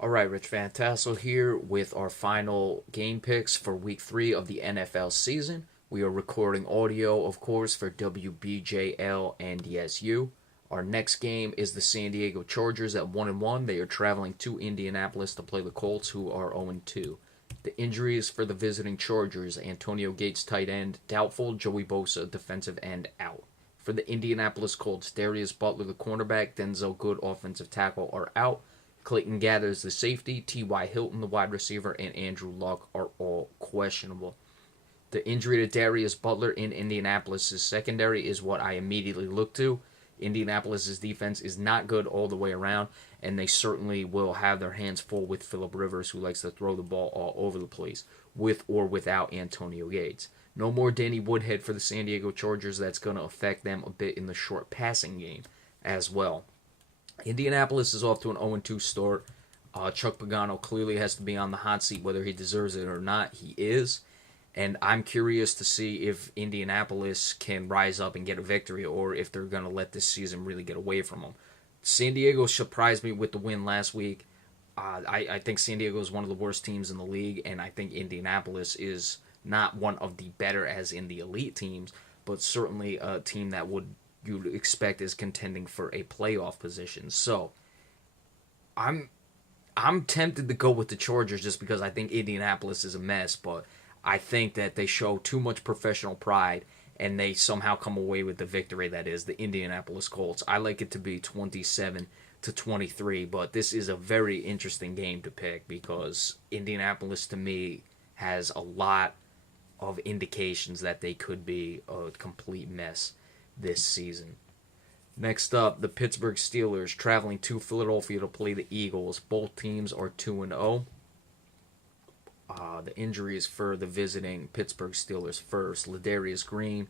All right, Rich Van Tassel here with our final game picks for week 3 of the NFL season. We are recording audio, of course, for WBJL and DSU. Our next game is the San Diego Chargers at 1-1. They are traveling to Indianapolis to play the Colts, who are 0-2. The injuries for the visiting Chargers: Antonio Gates, tight end, doubtful; Joey Bosa, defensive end, out. For the Indianapolis Colts, Darius Butler, the cornerback; Denzel Good, offensive tackle, are out. Clayton Gathers, the safety; T.Y. Hilton, the wide receiver; and Andrew Luck are all questionable. The injury to Darius Butler in Indianapolis' secondary is what I immediately look to. Indianapolis' defense is not good all the way around, and they certainly will have their hands full with Phillip Rivers, who likes to throw the ball all over the place, with or without Antonio Gates. No more Danny Woodhead for the San Diego Chargers. That's going to affect them a bit in the short passing game as well. Indianapolis is off to an 0-2 start. Chuck Pagano clearly has to be on the hot seat, whether he deserves it or not. He is. And I'm curious to see if Indianapolis can rise up and get a victory, or if they're going to let this season really get away from them. San Diego surprised me with the win last week. I think San Diego is one of the worst teams in the league, and I think Indianapolis is not one of the better, as in the elite teams, but certainly a team that you'd expect is contending for a playoff position. So I'm tempted to go with the Chargers just because I think Indianapolis is a mess, but I think that they show too much professional pride and they somehow come away with the victory that is the Indianapolis Colts. I like it to be 27-23, but this is a very interesting game to pick because Indianapolis to me has a lot of indications that they could be a complete mess this season. Next up, the Pittsburgh Steelers traveling to Philadelphia to play the Eagles. Both teams are 2-0. The injuries for the visiting Pittsburgh Steelers first: Ladarius Green,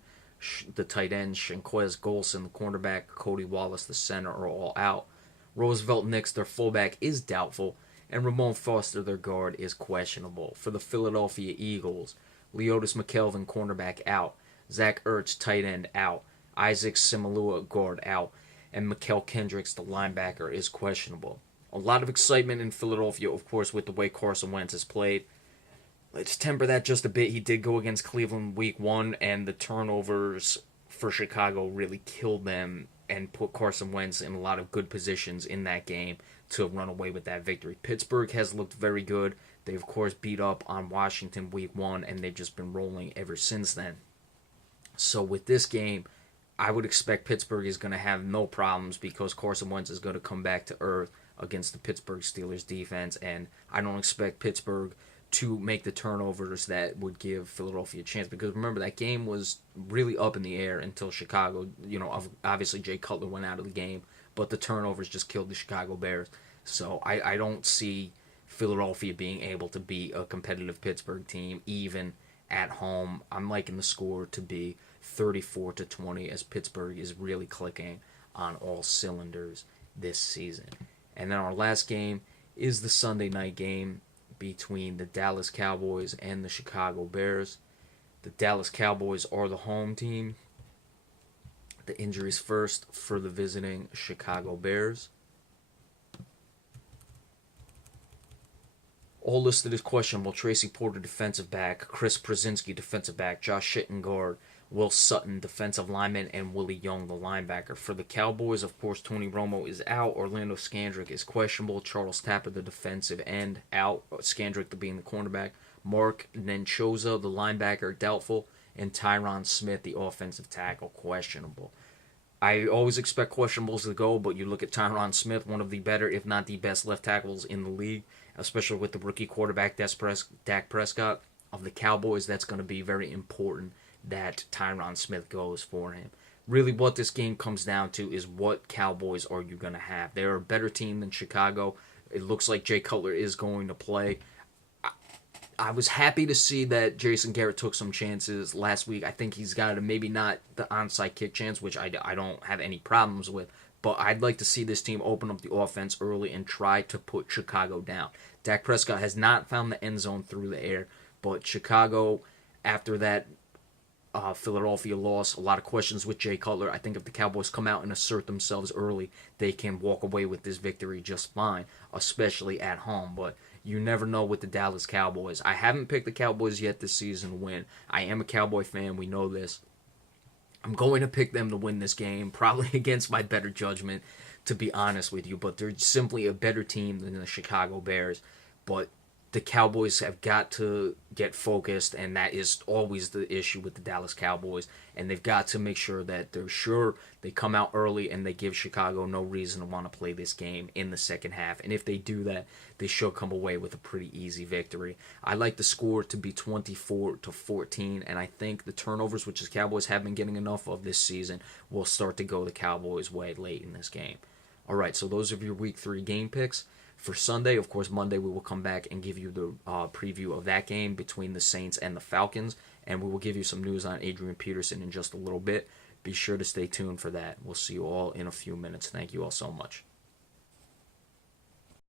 the tight end; Shanquez Golson, the cornerback; Cody Wallace, the center, are all out. Roosevelt Nix, their fullback, is doubtful, and Ramon Foster, their guard, is questionable. For the Philadelphia Eagles, Leotis McKelvin, cornerback, out; Zach Ertz, tight end, out; Isaac Simalua, guard, out; and Mikael Kendricks, the linebacker, is questionable. A lot of excitement in Philadelphia, of course, with the way Carson Wentz has played. Let's temper that just a bit. He did go against Cleveland week 1, and the turnovers for Chicago really killed them and put Carson Wentz in a lot of good positions in that game to run away with that victory. Pittsburgh has looked very good. They, of course, beat up on Washington week 1, and they've just been rolling ever since then. So with this game, I would expect Pittsburgh is going to have no problems because Carson Wentz is going to come back to earth against the Pittsburgh Steelers defense, and I don't expect Pittsburgh to make the turnovers that would give Philadelphia a chance. Because remember, that game was really up in the air until Chicago, obviously Jay Cutler went out of the game, but the turnovers just killed the Chicago Bears. So I don't see Philadelphia being able to beat a competitive Pittsburgh team, even at home. I'm liking the score to be 34-20, as Pittsburgh is really clicking on all cylinders this season. And then our last game is the Sunday night game between the Dallas Cowboys and the Chicago Bears. The Dallas Cowboys are the home team. The injuries first for the visiting Chicago Bears. All listed as questionable: Tracy Porter, defensive back; Chris Krasinski, defensive back; Josh Shitten, guard; Will Sutton, defensive lineman; and Willie Young, the linebacker. For the Cowboys, of course, Tony Romo is out. Orlando Scandrick is questionable. Charles Tapper, the defensive end, out. Scandrick being the cornerback. Mark Nenchoza, the linebacker, doubtful. And Tyron Smith, the offensive tackle, questionable. I always expect questionables to go, but you look at Tyron Smith, one of the better, if not the best, left tackles in the league, especially with the rookie quarterback Dak Prescott of the Cowboys. That's going to be very important that Tyron Smith goes for him. Really, what this game comes down to is what Cowboys are you going to have. They're a better team than Chicago. It looks like Jay Cutler is going to play. I was happy to see that Jason Garrett took some chances last week. I think he's got maybe not the onside kick chance, which I don't have any problems with, but I'd like to see this team open up the offense early and try to put Chicago down. Dak Prescott has not found the end zone through the air, but Chicago, after that Philadelphia loss. A lot of questions with Jay Cutler. I think if the Cowboys come out and assert themselves early, they can walk away with this victory just fine, especially at home. But you never know with the Dallas Cowboys. I haven't picked the Cowboys yet this season to win. I am a Cowboy fan. We know this. I'm going to pick them to win this game, probably against my better judgment, to be honest with you. But they're simply a better team than the Chicago Bears. But the Cowboys have got to get focused, and that is always the issue with the Dallas Cowboys. And they've got to make sure that they're sure they come out early and they give Chicago no reason to want to play this game in the second half. And if they do that, they should come away with a pretty easy victory. I like the score to be 24-14, and I think the turnovers, which the Cowboys have been getting enough of this season, will start to go the Cowboys' way late in this game. All right, so those are your Week 3 game picks. For Sunday, of course, Monday, we will come back and give you the preview of that game between the Saints and the Falcons, and we will give you some news on Adrian Peterson in just a little bit. Be sure to stay tuned for that. We'll see you all in a few minutes. Thank you all so much.